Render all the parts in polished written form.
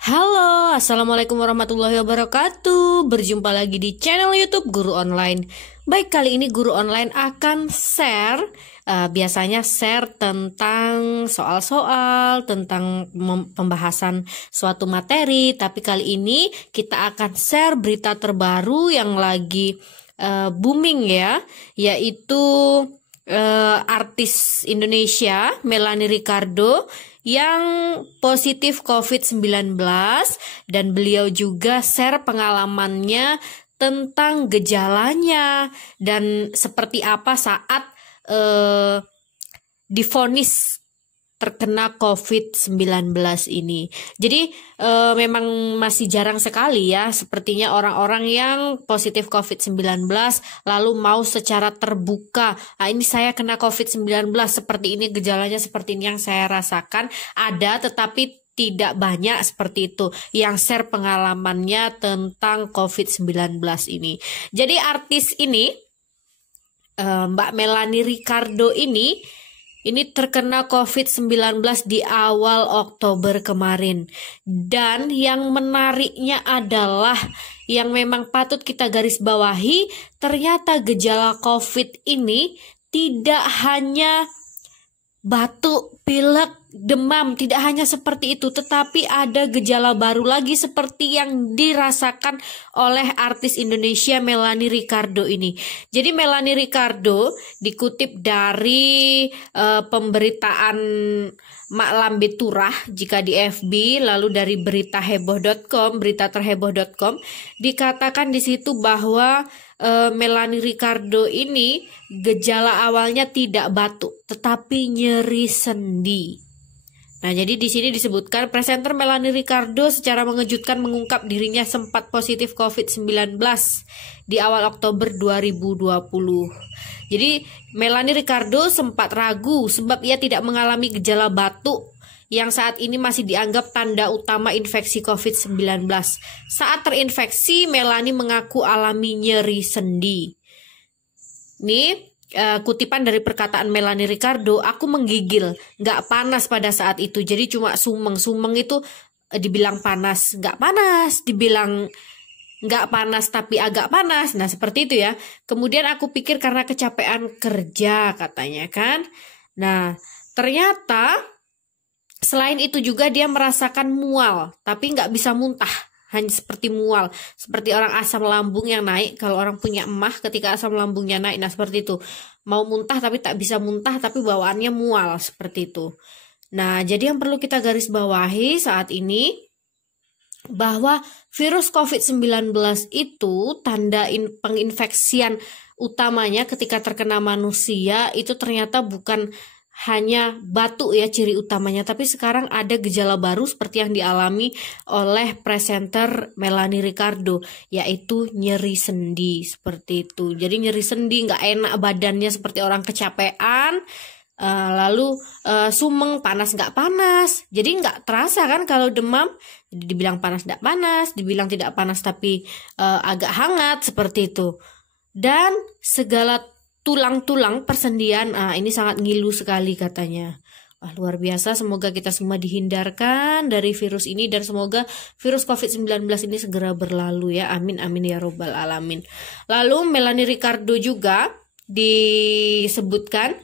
Halo, Assalamualaikum warahmatullahi wabarakatuh. Berjumpa lagi di channel YouTube Guru Online. Baik, kali ini Guru Online akan share, biasanya share tentang soal-soal, tentang pembahasan suatu materi. Tapi kali ini kita akan share berita terbaru yang lagi booming ya, yaitu artis Indonesia Melanie Ricardo yang positif COVID-19, dan beliau juga share pengalamannya tentang gejalanya dan seperti apa saat divonis terkena COVID-19 ini. Jadi memang masih jarang sekali ya, sepertinya orang-orang yang positif COVID-19 lalu mau secara terbuka, ini saya kena COVID-19, seperti ini gejalanya, seperti ini yang saya rasakan. Ada, tetapi tidak banyak seperti itu yang share pengalamannya tentang COVID-19 ini. Jadi artis ini, Mbak Melanie Ricardo ini terkena COVID-19 di awal Oktober kemarin. Dan yang menariknya adalah, yang memang patut kita garis bawahi, ternyata gejala COVID ini tidak hanya batuk, pilek, demam, tidak hanya seperti itu, tetapi ada gejala baru lagi seperti yang dirasakan oleh artis Indonesia Melanie Ricardo ini. Jadi Melanie Ricardo dikutip dari pemberitaan Mak Lambe Turah jika di FB, lalu dari beritaheboh.com, beritaterheboh.com, dikatakan di situ bahwa Melanie Ricardo ini gejala awalnya tidak batuk, tetapi nyeri sendi. Nah, jadi di sini disebutkan presenter Melanie Ricardo secara mengejutkan mengungkap dirinya sempat positif COVID-19 di awal Oktober 2020. Jadi Melanie Ricardo sempat ragu sebab ia tidak mengalami gejala batuk yang saat ini masih dianggap tanda utama infeksi COVID-19. Saat terinfeksi, Melanie mengaku alami nyeri sendi. Ini kutipan dari perkataan Melanie Ricardo, aku menggigil, nggak panas pada saat itu, jadi cuma sumeng. Sumeng itu dibilang panas, nggak panas, dibilang nggak panas tapi agak panas. Nah, seperti itu ya. Kemudian aku pikir karena kecapean kerja, katanya kan. Nah, ternyata selain itu juga dia merasakan mual, tapi nggak bisa muntah, hanya seperti mual, seperti orang asam lambung yang naik. Kalau orang punya emah ketika asam lambungnya naik, nah seperti itu, mau muntah tapi tak bisa muntah, tapi bawaannya mual, seperti itu. Nah, jadi yang perlu kita garis bawahi saat ini, bahwa virus COVID-19 itu tanda penginfeksian utamanya ketika terkena manusia itu ternyata bukan hanya batuk ya ciri utamanya, tapi sekarang ada gejala baru seperti yang dialami oleh presenter Melanie Ricardo, yaitu nyeri sendi, seperti itu. Jadi nyeri sendi, nggak enak badannya seperti orang kecapean, lalu sumeng, panas nggak panas. Jadi nggak terasa kan kalau demam, dibilang panas nggak panas, dibilang tidak panas tapi agak hangat, seperti itu. Dan segala tulang-tulang persendian, ini sangat ngilu sekali katanya. Wah, luar biasa, semoga kita semua dihindarkan dari virus ini dan semoga virus COVID-19 ini segera berlalu ya. Amin amin ya robbal alamin. Lalu Melanie Ricardo juga disebutkan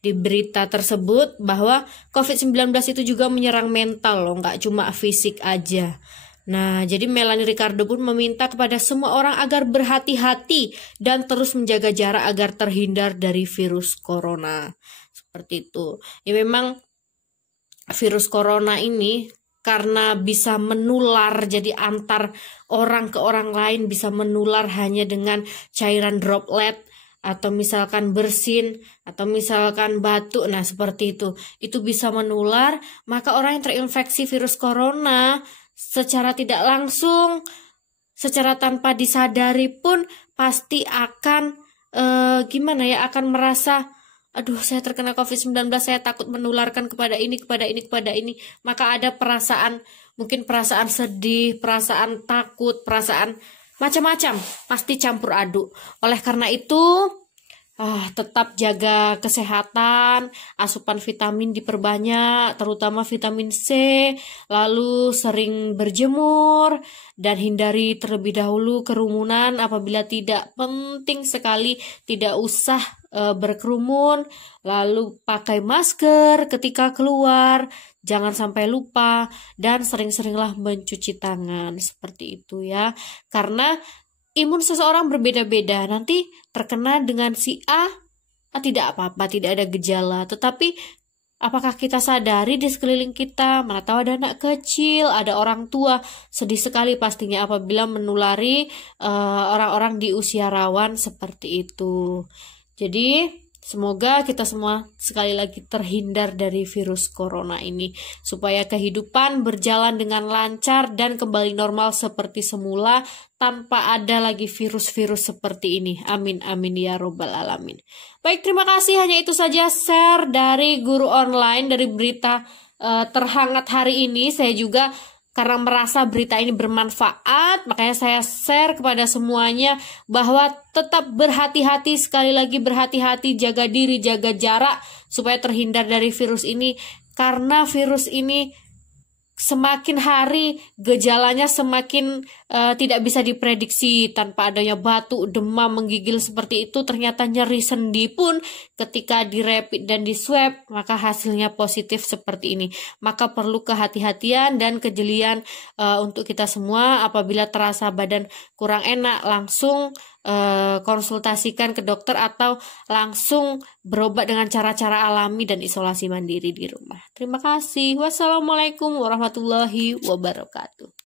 di berita tersebut bahwa COVID-19 itu juga menyerang mental loh, nggak cuma fisik aja. Nah, jadi Melanie Ricardo pun meminta kepada semua orang agar berhati-hati dan terus menjaga jarak agar terhindar dari virus corona. Seperti itu. Ya memang virus corona ini karena bisa menular, jadi antar orang ke orang lain bisa menular hanya dengan cairan droplet, atau misalkan bersin, atau misalkan batuk, nah seperti itu. Itu bisa menular, maka orang yang terinfeksi virus corona secara tidak langsung, secara tanpa disadari pun pasti akan akan merasa, aduh saya terkena COVID-19, saya takut menularkan kepada ini, kepada ini, kepada ini. Maka ada perasaan, mungkin perasaan sedih, perasaan takut, perasaan macam-macam, pasti campur aduk. Oleh karena itu, Tetap jaga kesehatan, asupan vitamin diperbanyak, terutama vitamin C, lalu sering berjemur, dan hindari terlebih dahulu kerumunan. Apabila tidak penting sekali, tidak usah berkerumun, lalu pakai masker ketika keluar, jangan sampai lupa, dan sering-seringlah mencuci tangan, seperti itu ya. Karena imun seseorang berbeda-beda, nanti terkena dengan si A, tidak apa-apa, tidak ada gejala. Tetapi apakah kita sadari di sekeliling kita, mana tahu ada anak kecil, ada orang tua, sedih sekali pastinya apabila menulari orang-orang di usia rawan seperti itu. Jadi semoga kita semua sekali lagi terhindar dari virus corona ini, supaya kehidupan berjalan dengan lancar dan kembali normal seperti semula, tanpa ada lagi virus-virus seperti ini. Amin, amin ya robbal alamin. Baik, terima kasih. Hanya itu saja share dari Guru Online, dari berita terhangat hari ini. Saya juga karena merasa berita ini bermanfaat, makanya saya share kepada semuanya bahwa tetap berhati-hati, sekali lagi berhati-hati, jaga diri, jaga jarak supaya terhindar dari virus ini. Karena virus ini semakin hari gejalanya semakin tidak bisa diprediksi. Tanpa adanya batuk, demam, menggigil seperti itu, ternyata nyeri sendi pun ketika di rapid dan di swab maka hasilnya positif seperti ini. Maka perlu kehati-hatian dan kejelian untuk kita semua. Apabila terasa badan kurang enak, langsung konsultasikan ke dokter atau langsung berobat dengan cara-cara alami dan isolasi mandiri di rumah. Terima kasih. Wassalamualaikum warahmatullahi wabarakatuh.